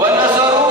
ونصروه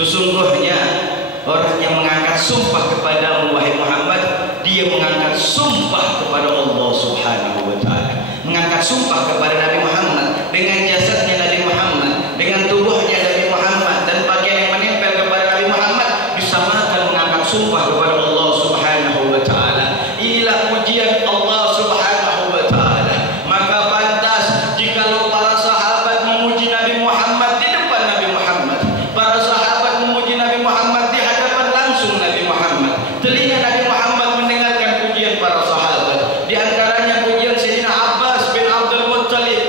Sesungguhnya orang yang mengangkat sumpah kepadamu wahai Muhammad, dia mengangkat sumpah kepada Allah Subhanahu wa taala. Mengangkat sumpah kepada Nabi Muhammad dengan jasadnya Nabi Muhammad, dengan tubuhnya Nabi Muhammad dan pakaian yang menempel kepada Nabi Muhammad, disamakan mengangkat sumpah kepada Allah Subhanahu wa taala. Inilah pujian Allah Subhanahu wa taala. Maka pantas jikalau para sahabat memuji Nabi Muhammad di depan Nabi Muhammad, para sahabat memuji Nabi Muhammad di hadapan langsung Nabi Muhammad, telinga Nabi Muhammad mendengarkan pujian para sahabat. Di antaranya pujian Sayyidina Abbas bin Abdul Muttalib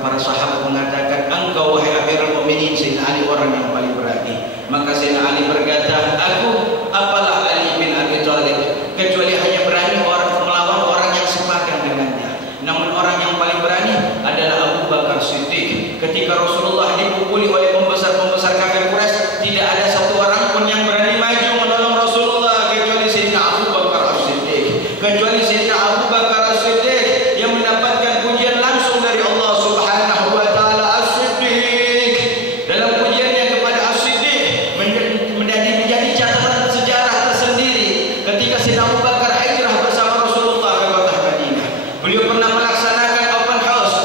Maka para sahabat mengatakan, engkau wahai Amirul Mukminin Sayyidina Ali orang yang paling berani. Maka Sayyidina Ali berkata, aku apalah Ali bin Abi Thalib, kecuali hanya berani orang melawan orang yang sepadan dengannya. Namun orang yang paling berani adalah Abu Bakar Siddiq. Ketika Rasulullah dipukuli oleh pembesar-pembesar kafir Quraisy, tidak ada satu orang pun yang berani maju menolong Rasulullah kecuali Sayyidina Abu Bakar As-Siddiq. Kecuali Sayyidina Abu Bakar As-Siddiq yang mendapatkan pujian langsung dari Allah Subhanahu wa taala. As-Siddiq dalam pujiannya kepada As-Siddiq menjadi catatan sejarah tersendiri. Ketika Sayyidina Abu Bakar hijrah bersama Rasulullah ke kota Madinah, beliau pernah melaksanakan open house,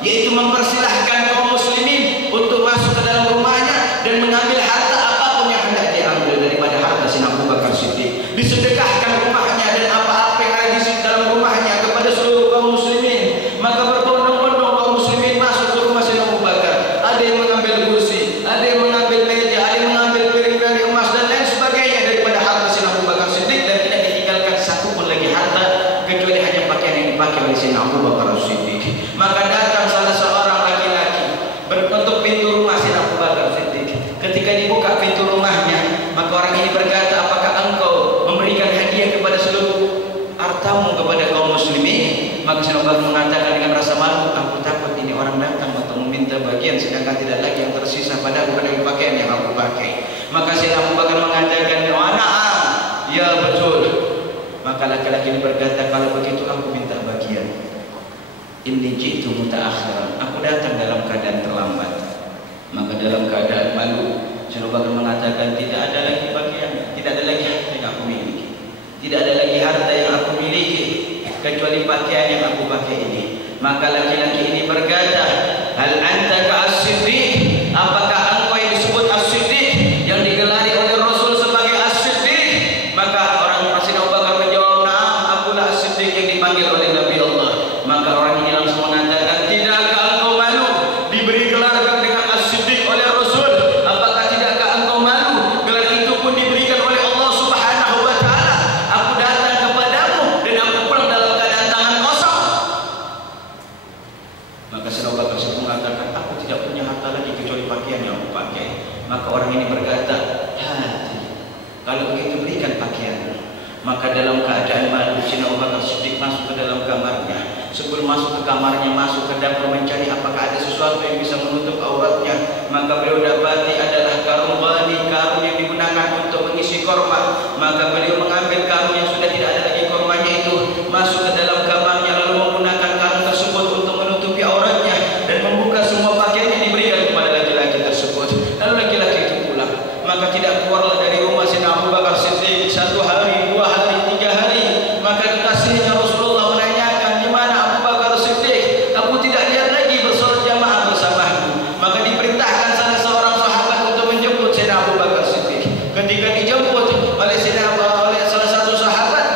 yaitu mempersilahkan kaum muslimin untuk masuk ke dalam rumahnya dan mengambil harta apapun yang hendak diambil daripada harta Sayyidina Abu Bakar Siddiq. Disedekahkan rumahnya dan apa-apa yang ada di dalam rumahnya kepada seluruh kaum muslimin. Maka berbondong-bondong kaum muslimin masuk ke rumah Sayyidina Abu Bakar. Ada yang mengambil kursi, ada yang mengambil meja, ada yang mengambil piring-piring emas dan lain sebagainya daripada harta Sayyidina Abu Bakar Siddiq, dan tidak ditinggalkan satu pun lagi harta kecuali hanya pakaian yang dipakai oleh Sayyidina Abu Bakar Siddiq. Maka datang salah seorang laki-laki berketuk pintu rumah Sayyidina Abu Bakar Siddiq. Ketika dibuka pintu rumahnya, maka orang ini berkata, apakah engkau memberikan hadiah kepada seluruh hartamu kepada kaum muslimin? Maka Sayyidina Abu Bakar mengatakan dengan rasa malu, aku takut ini orang datang untuk meminta bagian sedangkan tidak lagi yang tersisa padaku dari pakaian yang aku pakai. Maka Sayyidina Abu Bakar mengatakan, na'am, ya betul. Maka laki-laki ini berkata, kalau begitu aku minta bagian. Inni ji'tu muta'akhiran, aku datang dalam keadaan terlambat. Maka dalam keadaan malu, Sayyidina Abu Bakar mengatakan, tidak ada lagi bagian, tidak ada lagi harta yang aku miliki, tidak ada lagi harta yang aku miliki kecuali pakaian yang aku pakai ini. Maka laki-laki ini berkata, hal anta ka as-siddiq, apakah engkau yang disebut as-siddiq, yang digelari oleh Rasul sebagai as-siddiq? Maka orang Sayyidina Abu Bakar menjawab, na'am, akulah as-siddiq yang dipanggil oleh Nabi Allah. Maka orang ini langsung mengatakan, tidakkah engkau malu diberi gelar dengan as-siddiq oleh Rasul? Apakah tidakkah engkau malu gelar itu pun diberikan oleh Allah Subhanahu wa taala? Aku datang kepadamu dan aku pulang dalam keadaan tangan kosong. Maka Sayyidina Abu Bakar mengatakan, aku tidak punya harta lagi kecuali pakaian yang aku pakai. Maka orang ini berkata, hati, kalau begitu berikan pakaianmu. Maka dalam keadaan malu, Sayyidina Abu Bakar Siddiq masuk ke dalam kamarnya. Sebelum masuk ke kamarnya, masuk ke dapur mencari apakah ada sesuatu yang bisa menutup auratnya. Maka beliau dapati adalah karung bani, karung yang digunakan untuk mengisi korma. Maka beliau mengambil karung yang sudah tidak ada lagi kormanya itu, masuk ke dalam kamarnya, lalu menggunakan karung tersebut untuk menutupi auratnya dan membuka semua pakaian yang diberikan kepada laki-laki tersebut. Lalu laki-laki itu pulang. Maka tidak keluarlah dari rumah Sayyidina Abu Bakar Siddiq 1 hari, 2 hari, 3 hari. Maka kekasihnya Rasulullah menanyakan, di mana Abu Bakar Siddiq? Aku tidak lihat lagi bersolat jamaah bersamaku. Maka diperintahkan salah seorang sahabat untuk menjemput Sayyidina Abu Bakar Siddiq. Ketika dijemput oleh salah satu sahabat,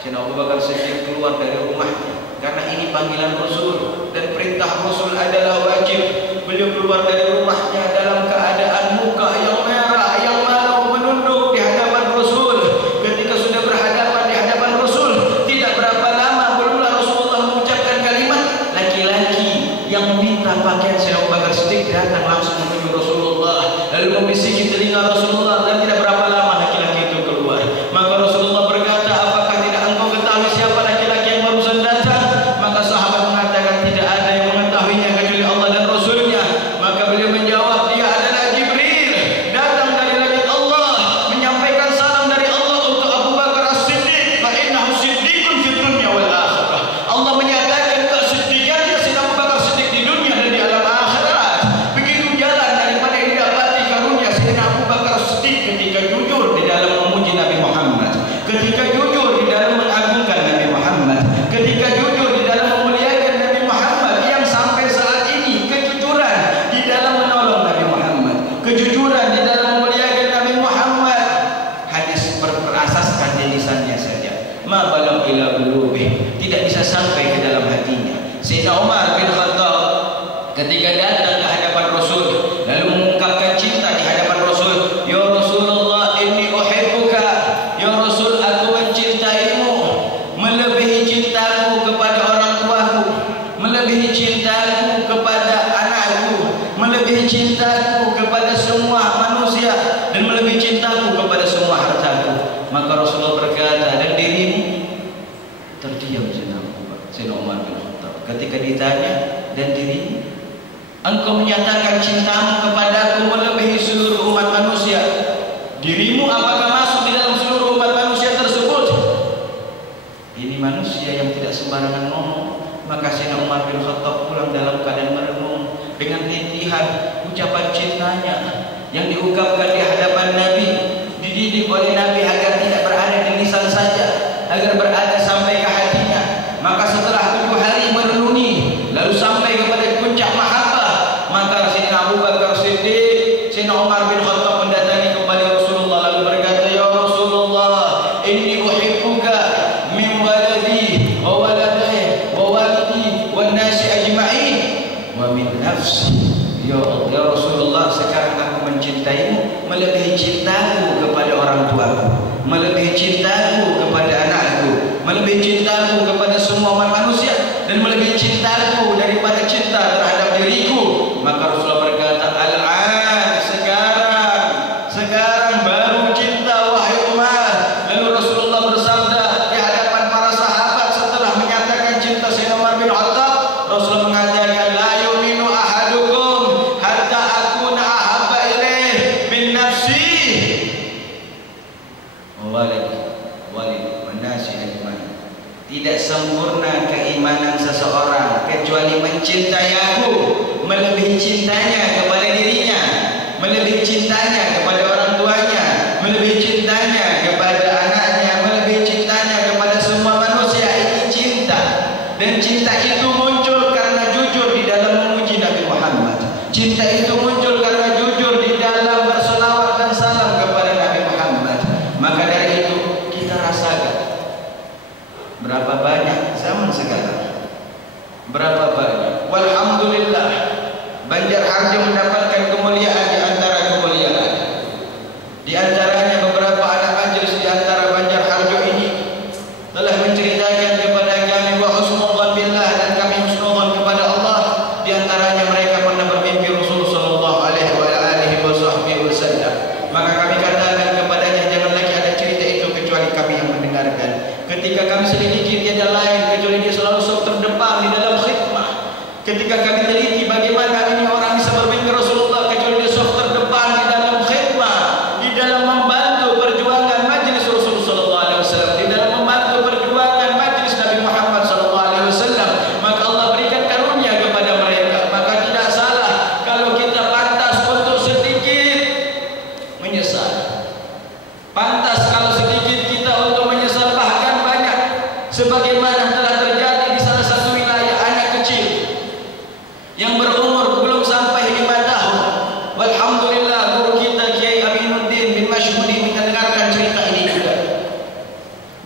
Sayyidina Abu Bakar Siddiq keluar dari rumahnya karena ini panggilan Rasul dan perintah Rasul adalah wajib. Beliau keluar dari rumahnya dalam keadaan muka yang merah, yang malu, menunduk di hadapan Rasul. Ketika sudah berhadapan di hadapan Rasul, tidak berapa lama belumlah Rasulullah mengucapkan kalimat, laki-laki yang meminta pakaian Sayyidina Abu Bakar Siddiq datang langsung menuju Rasulullah, lalu membisiki telinga Rasulullah, dan tidak berapa lama laki-laki itu keluar. Maka Rasulullah berkata, apakah tidak engkau ketahui siapa laki-laki yang barusan datang? Maka sahabat mengatakan, tidak ada yang mengetahuinya kecuali Allah dan Rasulnya. Maka beliau menjawab, dia adalah Jibril, datang dari langit Allah, menyampaikan salam dari Allah untuk Abu Bakar As-Siddiq, fa innahu siddiqun fid dunya wal akhirah. Allah menyatakan kesiddiqannya Sayyidina Abu Bakar Siddiq di dunia dan di alam akhirat. Begitu jalan daripada yang didapati karunia Sayyidina Abu Bakar Siddiq ketika jujur di dalam memuji Nabi Muhammad, ketika jujur di dalam mengagungkan Nabi Muhammad, ketika jujur di dalam memuliakan Nabi Muhammad, yang sampai saat ini kejujuran di dalam menolong Nabi Muhammad, kejujuran di dalam memuliakan Nabi Muhammad hanya berasaskan di lisannya saja. Ma balagh ila qulubih, tidak bisa sampai ke dalam hatinya. Sayyidina Umar bin Khattab ketika datang ke hadapan Rasul lalu mengungkapkan cinta di hadapan Rasul, ya Rasulullah, inni uhibbuka, ya Rasul, aku mencintaimu melebihi cintaku kepada orang tuaku, melebihi cintaku kepada cintanya dan dirimu. Engkau menyatakan cintamu kepadaku melebihi seluruh umat manusia. Dirimu apakah masuk di dalam seluruh umat manusia tersebut? Ini manusia yang tidak sembarangan ngomong. Maka Sayyidina Umar bin Khattab pulang dalam keadaan merenung dengan rintihan ucapan cintanya yang diungkapkan di hadapan Nabi, dididik oleh Nabi agar tidak berada di lisan saja, agar berada sampai ke hatinya. Maka setelah 7 hari merenungi, lalu sampai kepada puncak mahabbah, maka Sayyidina Abu Bakar Siddiq, Sayyidina Umar bin Khattab mendatangi kembali Rasulullah lalu berkata, ya Rasulullah, inni uhibbuka min waladi wa waladai wa walidi wa nasi ajma'in wa min nafsi. Ya Rasulullah, sekarang aku mencintaimu melebihi cintaku kepada orang tuaku, melebihi cintaku kepada anakku, melebihi cintaku kepada semua umat manusia, dan melebihi cintaku daripada cinta terhadap diriku. Maka Rasulullah berkata, al-an, sekarang baru cinta wahai Umar. Lalu Rasulullah bersabda di hadapan para sahabat setelah menyatakan cinta Sayyidina Umar bin Khattab, Rasulullah mengatakan, la yu'minu ahadukum hatta akuna ahabba ilaih min nafsi walid wanasi ajmain. Tidak sempurna keimanan seseorang kecuali mencintai aku melebihi cintanya kepada dirinya, melebihi cintanya kepada orang tuanya, melebihi cintanya kepada anaknya, melebihi cintanya kepada semua manusia. Ini cinta, dan cinta itu muncul karena jujur di dalam memuji Nabi Muhammad. Cinta itu muncul karena jujur di dalam berselawat dan salam kepada Nabi Muhammad. Maka dari itu kita rasakan berapa banyak zaman sekarang, berapa banyak. Walhamdulillah, Banjarharjo mendapatkan kemuliaan di antara kemuliaan. Di antaranya beberapa anak majelis di antara Banjarharjo ini telah menceritakan kepada kami wa husnudzan billah, dan kami husnudzan kepada Allah. Di antaranya mereka pernah bermimpi Rasul sallallahu alaihi wasallam. Maka kami katakan kepadanya, jangan lagi ada cerita itu kecuali kami yang mendengarkan. Ketika kami selidiki tiada lain kecuali dia selalu sok terdepan di dalam khidmah. Ketika kami teliti bagaimana ini orang bisa bermimpi Rasulullah kecuali dia sok terdepan di dalam khidmah, di dalam membantu perjuangan majelis Rasulullah sallallahu alaihi wasallam, di dalam membantu perjuangan majelis Nabi Muhammad sallallahu alaihi wasallam. Maka Allah berikan karunia kepada mereka. Maka tidak salah kalau kita pantas untuk sedikit menyesal. Pantas kalau sedikit kita untuk menyesal, bahkan banyak, sebagaimana telah terjadi di salah satu wilayah anak kecil yang berumur belum sampai 5 tahun. Walhamdulillah, guru kita Kiai Aminuddin bin Mashhudi mendengarkan cerita ini juga,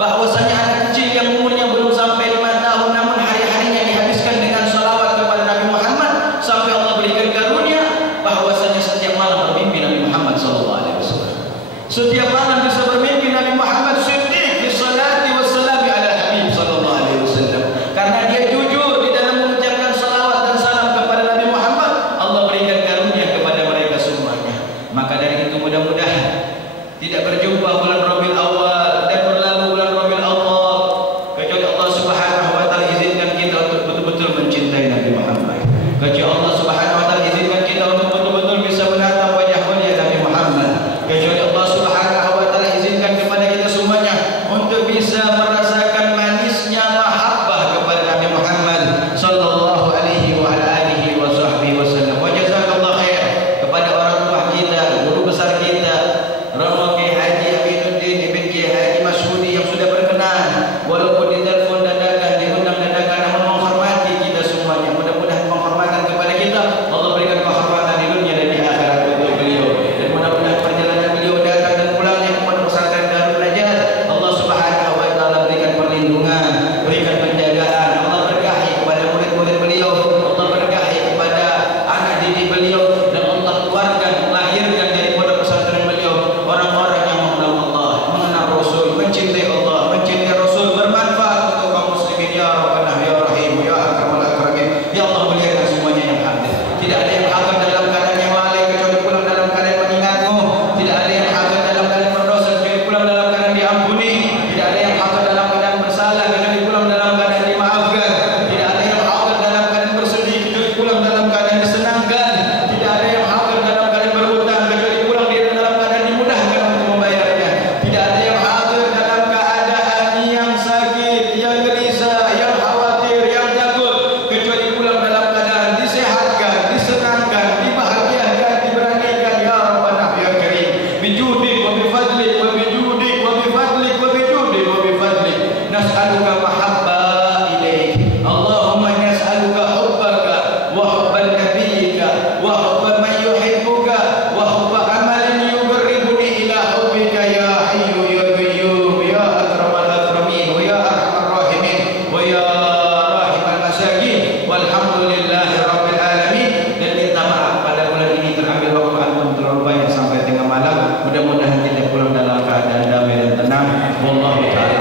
bahwasanya anak kecil yang umurnya belum sampai 5 tahun namun hari-harinya dihabiskan dengan salawat kepada Nabi Muhammad, sampai Allah berikan karunia bahwasanya setiap malam bermimpi Nabi Muhammad sallallahu alaihi wasallam. Setiap malam bisa bermimpi Nabi Muhammad Siddiq bisalati wassalami ala Habib sallallahu alaihi wasallam. Karena dia jujur di dalam mengucapkan salawat dan salam kepada Nabi Muhammad, Allah berikan karunia kepada mereka semuanya. Maka dari itu mudah-mudahan tidak berjumpa bulan Rabiul Awal dan berlalu bulan Rabiul Awal Wallahu ta'ala